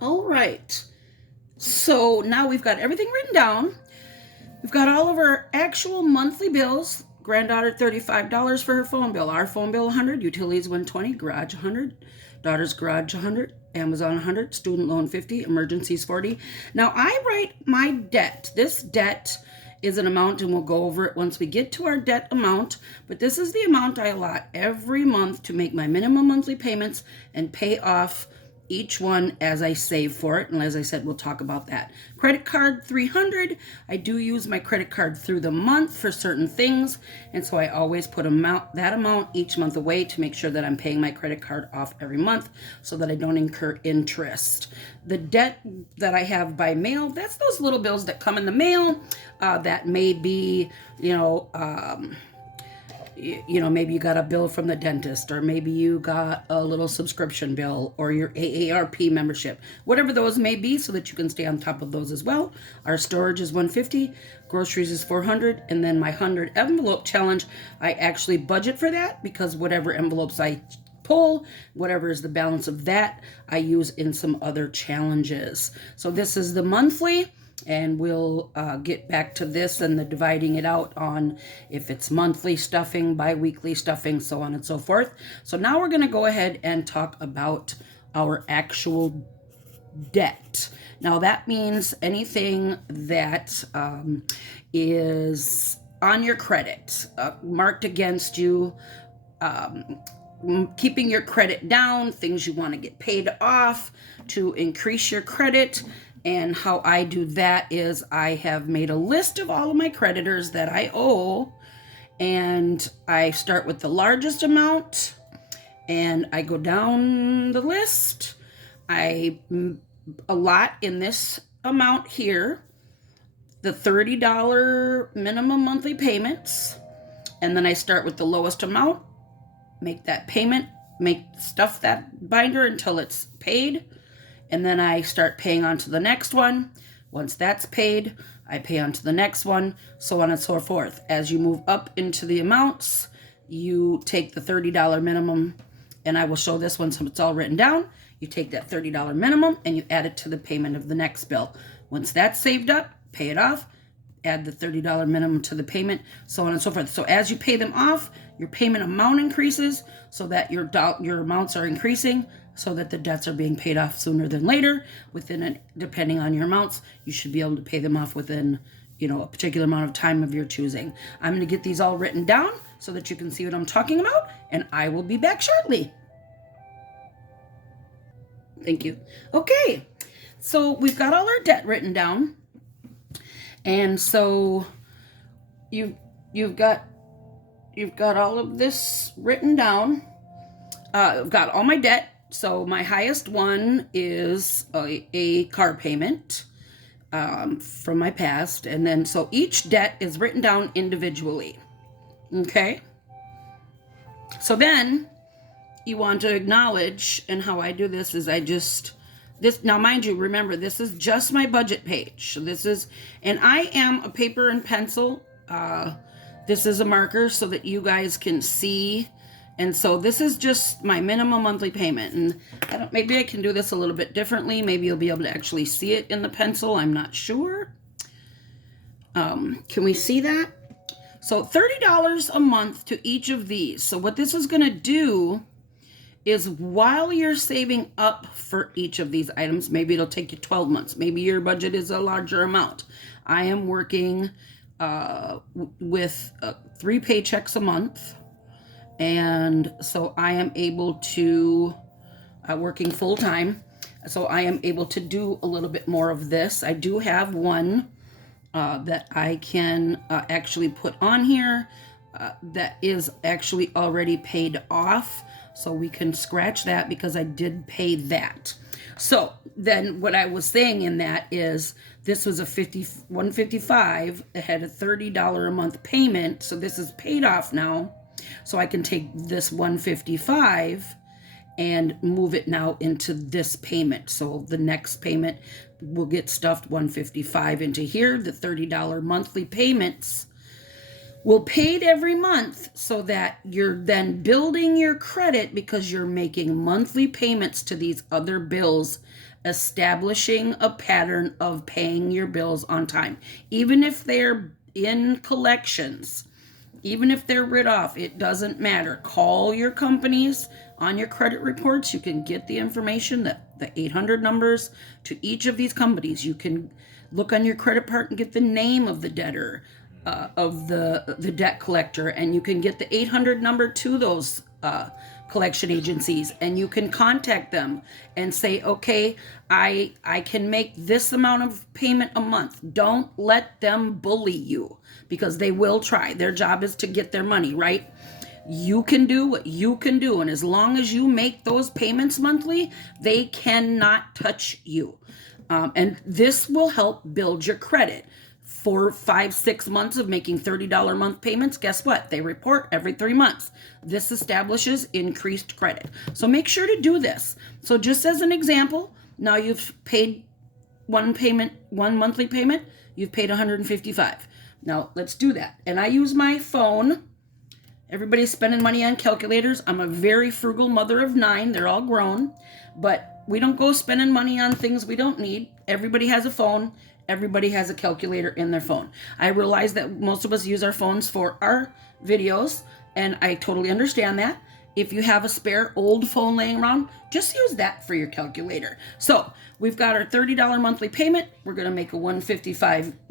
All right. So now we've got everything written down. We've got all of our actual monthly bills. Granddaughter $35 for her phone bill. Our phone bill 100, utilities 120, garage 100, daughter's garage 100, Amazon 100, student loan 50, emergencies 40. Now I write my debt. This debt is an amount, and we'll go over it once we get to our debt amount, but this is the amount I allot every month to make my minimum monthly payments and pay off each one as I save for it. And as I said, we'll talk about that. Credit card 300. I do use my credit card through the month for certain things, and so I always put that amount each month away to make sure that I'm paying my credit card off every month so that I don't incur interest. The debt that I have by mail, that's those little bills that come in the mail that may be, maybe you got a bill from the dentist, or maybe you got a little subscription bill, or your AARP membership, whatever those may be, so that you can stay on top of those as well. Our storage is 150, groceries is 400, and then my 100 envelope challenge, I actually budget for that because whatever envelopes I pull, whatever is the balance of that, I use in some other challenges. So this is the monthly. And we'll get back to this and the dividing it out on if it's monthly stuffing, bi-weekly stuffing, so on and so forth. So now we're going to go ahead and talk about our actual debt. Now that means anything that is on your credit, marked against you, keeping your credit down, things you want to get paid off to increase your credit. And how I do that is I have made a list of all of my creditors that I owe, and I start with the largest amount and I go down the list. I allot in this amount here the $30 minimum monthly payments, and then I start with the lowest amount, make that payment, stuff that binder until it's paid. And then I start paying on to the next one. Once that's paid, I pay on to the next one, so on and so forth. As you move up into the amounts, you take the $30 minimum, and I will show this once it's all written down. You take that $30 minimum and you add it to the payment of the next bill. Once that's saved up, pay it off, add the $30 minimum to the payment, so on and so forth. So as you pay them off, your payment amount increases so that your amounts are increasing, so that the debts are being paid off sooner than later. Depending on your amounts, you should be able to pay them off within, a particular amount of time of your choosing. I'm going to get these all written down so that you can see what I'm talking about, and I will be back shortly. Thank you. Okay, so we've got all our debt written down, and so you've got all of this written down. I've got all my debt. So my highest one is a car payment from my past. And then so each debt is written down individually. Okay? So then you want to acknowledge, and how I do this is now mind you, remember, this is just my budget page. So and I am a paper and pencil. This is a marker so that you guys can see. And so this is just my minimum monthly payment. And maybe I can do this a little bit differently. Maybe you'll be able to actually see it in the pencil. I'm not sure. Can we see that? So $30 a month to each of these. So what this is going to do is, while you're saving up for each of these items, maybe it'll take you 12 months. Maybe your budget is a larger amount. I am working with 3 paychecks a month. And so I am able to, working full time, so I am able to do a little bit more of this. I do have one that I can actually put on here that is actually already paid off. So we can scratch that because I did pay that. So then what I was saying in that is, this was a $155. It had a $30 a month payment. So this is paid off now. So I can take this $155 and move it now into this payment. So the next payment will get stuffed $155 into here. The $30 monthly payments will pay it every month so that you're then building your credit because you're making monthly payments to these other bills, establishing a pattern of paying your bills on time. Even if they're in collections, even if they're writ off, it doesn't matter. Call your companies on your credit reports. You can get the information, that the 800 numbers to each of these companies. You can look on your credit part and get the name of the debtor, of the debt collector, and you can get the 800 number to those collection agencies, and you can contact them and say, okay, I can make this amount of payment a month. Don't let them bully you, because they will try. Their job is to get their money, right? You can do what you can do, and as long as you make those payments monthly, they cannot touch you. And this will help build your credit. 4, 5, 6 months of making $30 a month payments, guess what? They report every 3 months. This establishes increased credit. So make sure to do this. So just as an example, now you've paid one monthly payment, you've paid $155. Now let's do that. And I use my phone. Everybody's spending money on calculators. I'm a very frugal mother of 9. They're all grown, but we don't go spending money on things we don't need. Everybody has a phone. Everybody has a calculator in their phone. I realize that most of us use our phones for our videos, and I totally understand that. If you have a spare old phone laying around, just use that for your calculator. So we've got our $30 monthly payment. We're going to make a $155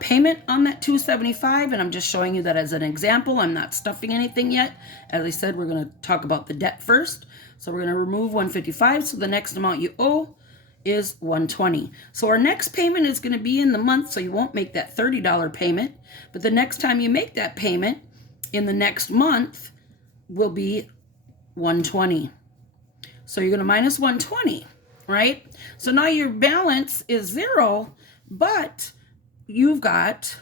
payment on that $275, and I'm just showing you that as an example. I'm not stuffing anything yet. As I said, we're going to talk about the debt first. So we're going to remove $155, so the next amount you owe is $120. So our next payment is going to be in the month, so you won't make that $30 payment, but the next time you make that payment in the next month will be $120. So you're going to minus $120, right? So now your balance is 0, but you've got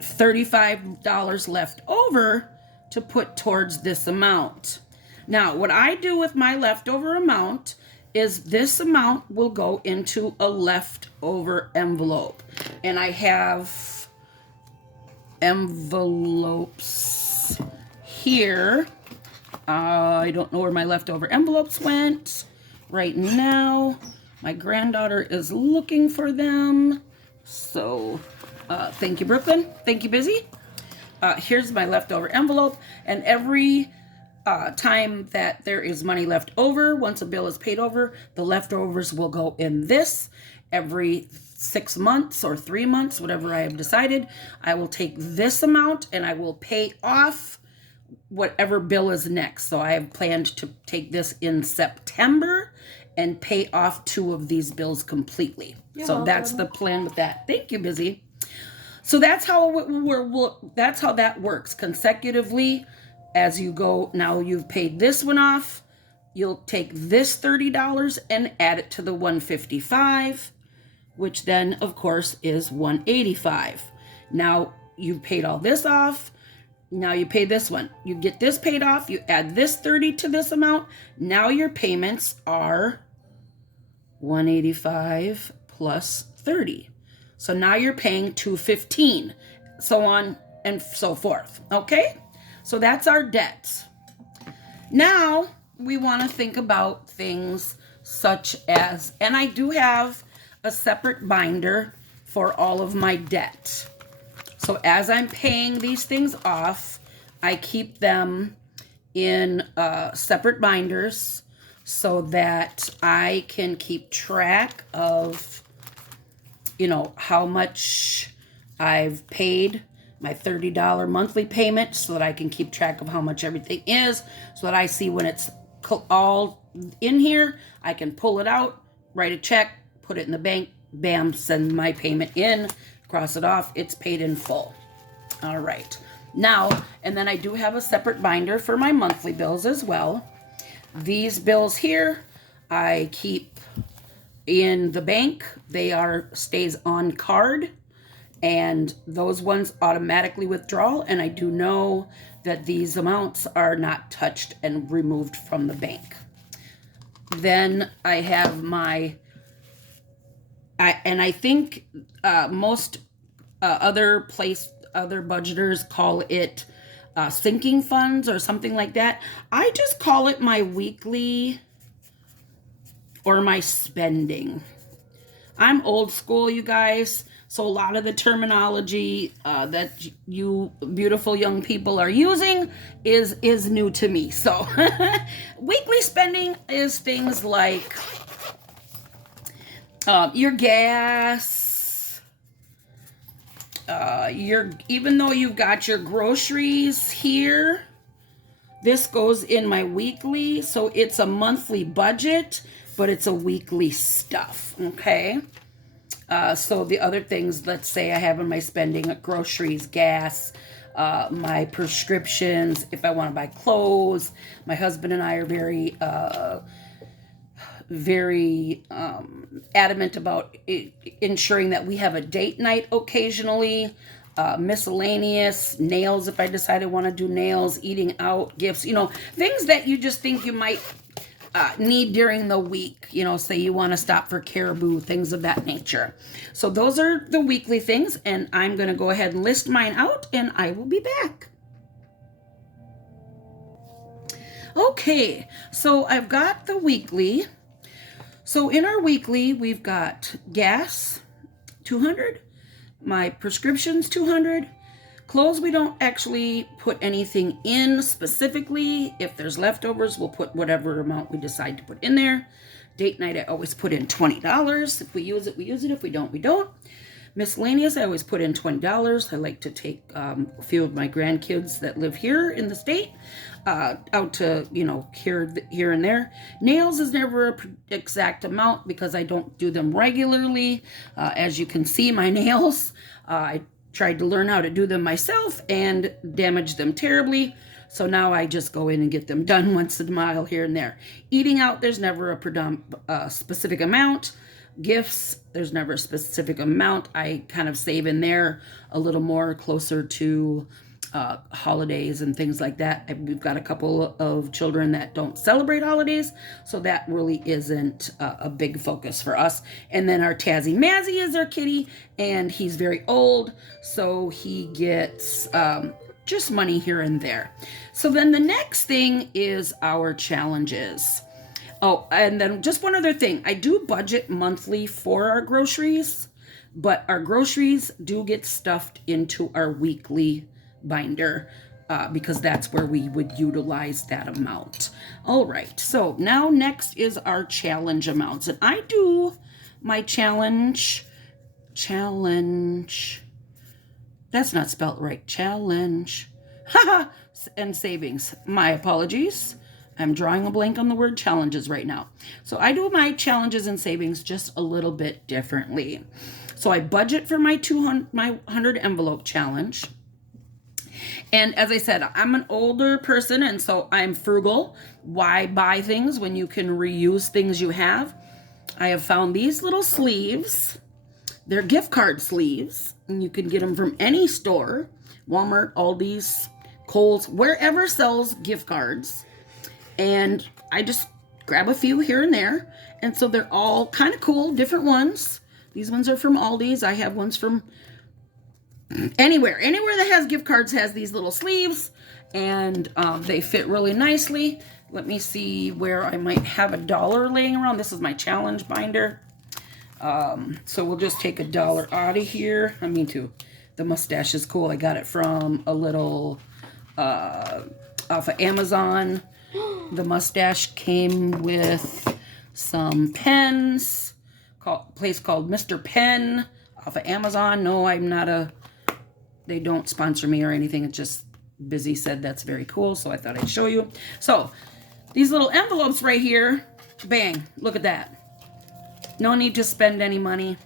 $35 left over to put towards this amount. Now, what I do with my leftover amount is this amount will go into a leftover envelope. And I have envelopes here. I don't know where my leftover envelopes went right now. My granddaughter is looking for them. So, thank you, Brooklyn. Thank you, Busy. Here's my leftover envelope. And every time that there is money left over, once a bill is paid over, the leftovers will go in this. Every 6 months or 3 months, whatever I have decided, I will take this amount and I will pay off whatever bill is next. So I have planned to take this in September and pay off 2 of these bills completely. You're welcome. That's the plan with that. Thank you, Busy. So that's how that works consecutively. As you go, now you've paid this one off, you'll take this $30 and add it to the $155, which then, of course, is $185. Now you've paid all this off. Now you pay this one. You get this paid off. You add this 30 to this amount. Now your payments are $185 plus 30. So now you're paying $215, so on and so forth. Okay? So that's our debts. Now we want to think about things such as, and I do have a separate binder for all of my debt. So as I'm paying these things off, I keep them in separate binders so that I can keep track of, how much I've paid, my $30 monthly payment, so that I can keep track of how much everything is, so that I see when it's all in here, I can pull it out, write a check, put it in the bank, bam, send my payment in, cross it off, it's paid in full. All right. Now, and then I do have a separate binder for my monthly bills as well. These bills here, I keep in the bank. They stays on card. And those ones automatically withdraw, and I do know that these amounts are not touched and removed from the bank. Then I have my I think most other budgeters call it sinking funds or something like that. I just call it my weekly or my spending. I'm old school, you guys. So a lot of the terminology that you beautiful young people are using is new to me. So weekly spending is things like your gas, even though you've got your groceries here, this goes in my weekly. So it's a monthly budget, but it's a weekly stuff. Okay. So the other things, let's say I have in my spending, groceries, gas, my prescriptions, if I want to buy clothes. My husband and I are very adamant about ensuring that we have a date night occasionally. Miscellaneous, nails if I decide I want to do nails, eating out, gifts, things that you just think you might need during the week. Say you want to stop for Caribou, things of that nature. So those are the weekly things, and I'm going to go ahead and list mine out, and I will be back. Okay, so I've got the weekly. So in our weekly, we've got gas, $200, my prescriptions, $200, clothes, we don't actually put anything in specifically. If there's leftovers, we'll put whatever amount we decide to put in there. Date night, I always put in $20. If we use it, we use it. If we don't, we don't. Miscellaneous, I always put in $20. I like to take a few of my grandkids that live here in the state out to, here and there. Nails is never an exact amount because I don't do them regularly. As you can see, my nails, I tried to learn how to do them myself and damaged them terribly. So now I just go in and get them done once in a while here and there. Eating out, there's never a specific amount. Gifts, there's never a specific amount. I kind of save in there a little more closer to holidays and things like that. We've got a couple of children that don't celebrate holidays, so that really isn't a big focus for us. And then our Tazzy Mazzy is our kitty, and he's very old, so he gets just money here and there. So then the next thing is our challenges. Oh, and then just one other thing. I do budget monthly for our groceries, but our groceries do get stuffed into our weekly binder because that's where we would utilize that amount. All right, so now next is our challenge amounts. And I do my challenge, that's not spelled right, challenge, and savings. My apologies. I'm drawing a blank on the word challenges right now. So I do my challenges and savings just a little bit differently. So I budget for my 100 envelope challenge. And as I said, I'm an older person, and so I'm frugal. Why buy things when you can reuse things you have? I have found these little sleeves. They're gift card sleeves, and you can get them from any store, Walmart, Aldi's, Kohl's, wherever sells gift cards. And I just grab a few here and there. And so they're all kind of cool, different ones. These ones are from Aldi's. I have ones from anywhere that has gift cards has these little sleeves, and they fit really nicely. Let me see where I might have $1 laying around. This is my challenge binder. So we'll just take $1 out of here. I mean, the mustache is cool. I got it from a little off of Amazon. The mustache came with some pens, place called Mr. Pen off of Amazon. No, I'm not they don't sponsor me or anything. It's just Busy said that's very cool, so I thought I'd show you. So these little envelopes right here, bang, look at that. No need to spend any money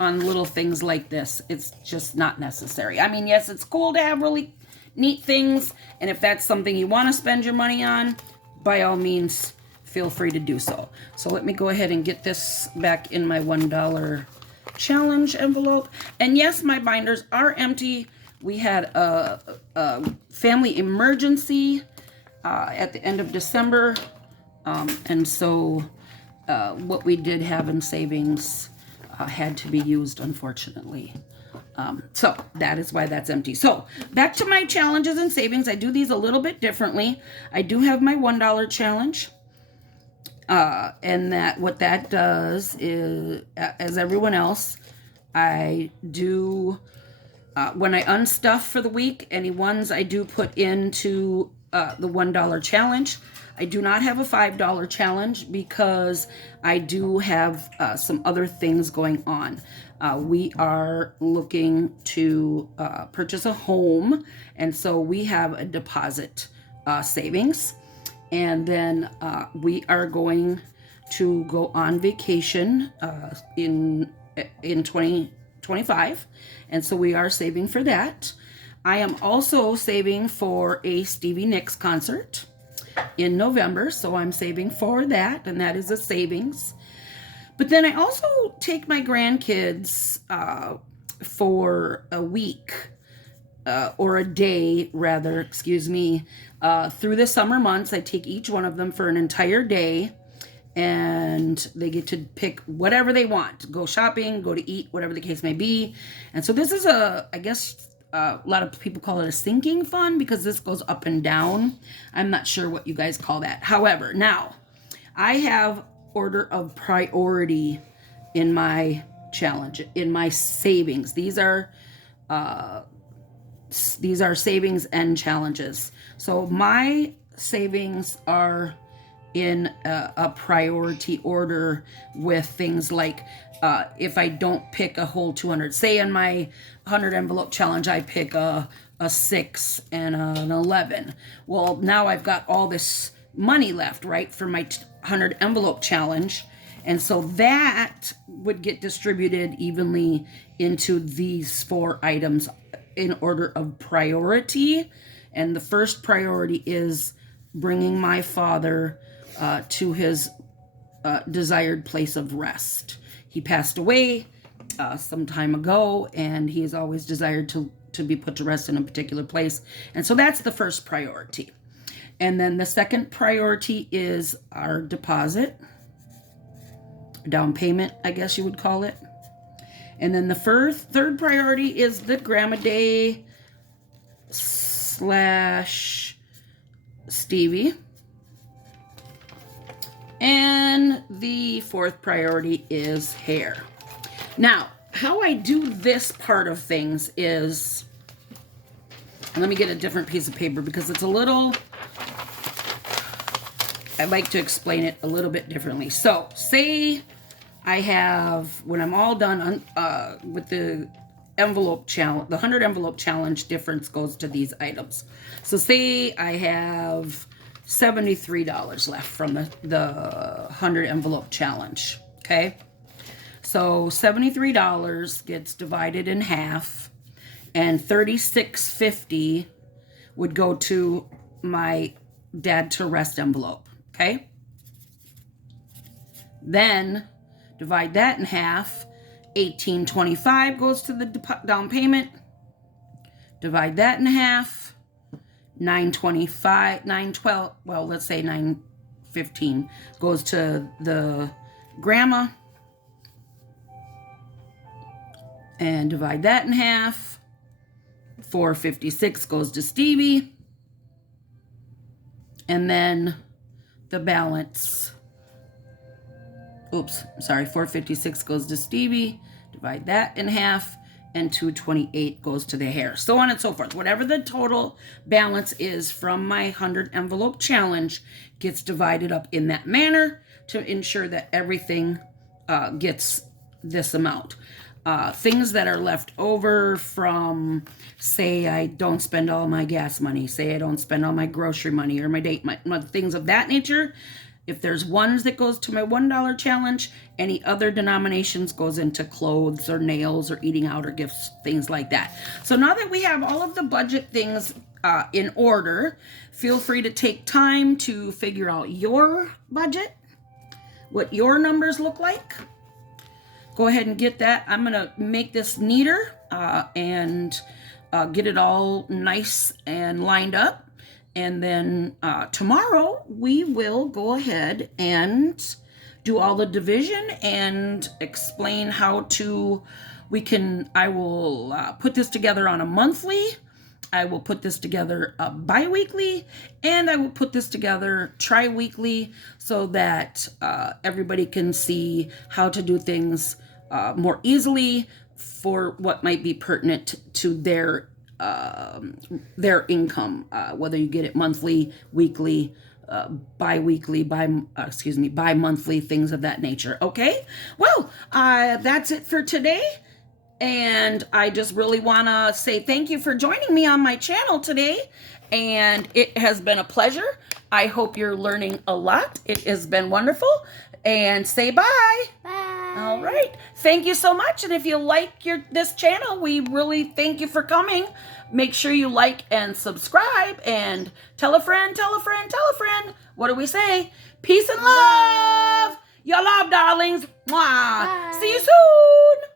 on little things like this. It's just not necessary. I mean, yes, it's cool to have really neat things, and if that's something you want to spend your money on, by all means, feel free to do so. So let me go ahead and get this back in my $1 challenge envelope. And yes, my binders are empty. We had a family emergency at the end of December, and so what we did have in savings had to be used, unfortunately. So that is why that's empty. So back to my challenges and savings. I do these a little bit differently. I do have my $1 challenge. And that what that does is, as everyone else, I do, when I unstuff for the week, any ones I do put into the $1 challenge. I do not have a $5 challenge because I do have some other things going on. We are looking to purchase a home, and so we have a deposit savings. And then we are going to go on vacation in 2025, and so we are saving for that. I am also saving for a Stevie Nicks concert in November, so I'm saving for that, and that is a savings. But then I also take my grandkids for a week, or a day rather, excuse me, through the summer months. I take each one of them for an entire day, and they get to pick whatever they want, go shopping, go to eat, whatever the case may be. And so this is I guess a lot of people call it a sinking fund because this goes up and down. I'm not sure what you guys call that. However, now I have order of priority in my challenge, in my savings. These are savings and challenges. So my savings are in a priority order with things like if I don't pick a whole 200, say in my 100 envelope challenge, I pick a 6 and an 11. Well, now I've got all this money left, right, for my 100 envelope challenge. And so that would get distributed evenly into these 4 items in order of priority. And the first priority is bringing my father to his desired place of rest. He passed away some time ago, and he has always desired to be put to rest in a particular place. And so that's the first priority. And then the second priority is our deposit, down payment, I guess you would call it. And then the third priority is the Grandma Day / Stevie. And the fourth priority is hair. Now, how I do this part of things is, and let me get a different piece of paper because it's a little, I like to explain it a little bit differently. So, say I have, when I'm all done with the envelope challenge, the 100 envelope challenge, difference goes to these items. So say I have $73 left from the 100 envelope challenge, okay? So $73 gets divided in half, and $36.50 would go to my dad to rest envelope, okay? Then divide that in half. $18.25 goes to the down payment. Divide that in half. $9.12, well, let's say $9.15 goes to the grandma. And divide that in half. $4.56 goes to Stevie. And then the balance, $4.56 goes to Stevie. Divide that in half, and $2.28 goes to the hair. So on and so forth. Whatever the total balance is from my 100 envelope challenge gets divided up in that manner to ensure that everything gets this amount. Things that are left over from, say I don't spend all my gas money, say I don't spend all my grocery money or my date money, things of that nature. If there's ones that goes to my $1 challenge, any other denominations goes into clothes or nails or eating out or gifts, things like that. So now that we have all of the budget things in order, feel free to take time to figure out your budget, what your numbers look like. Go ahead and get that. I'm going to make this neater and get it all nice and lined up. And then tomorrow we will go ahead and do all the division and explain how to, I will put this together on a monthly, I will put this together bi-weekly, and I will put this together tri-weekly so that everybody can see how to do things more easily for what might be pertinent to their income, whether you get it monthly, weekly, bi-weekly, bi-monthly, things of that nature. Okay, well, that's it for today. And I just really want to say thank you for joining me on my channel today. And it has been a pleasure. I hope you're learning a lot. It has been wonderful. And say bye. Bye. All right. Thank you so much. And if you like this channel, we really thank you for coming. Make sure you like and subscribe and tell a friend, tell a friend, tell a friend. What do we say? Peace and love. Your love, darlings. Mwah. Bye. See you soon.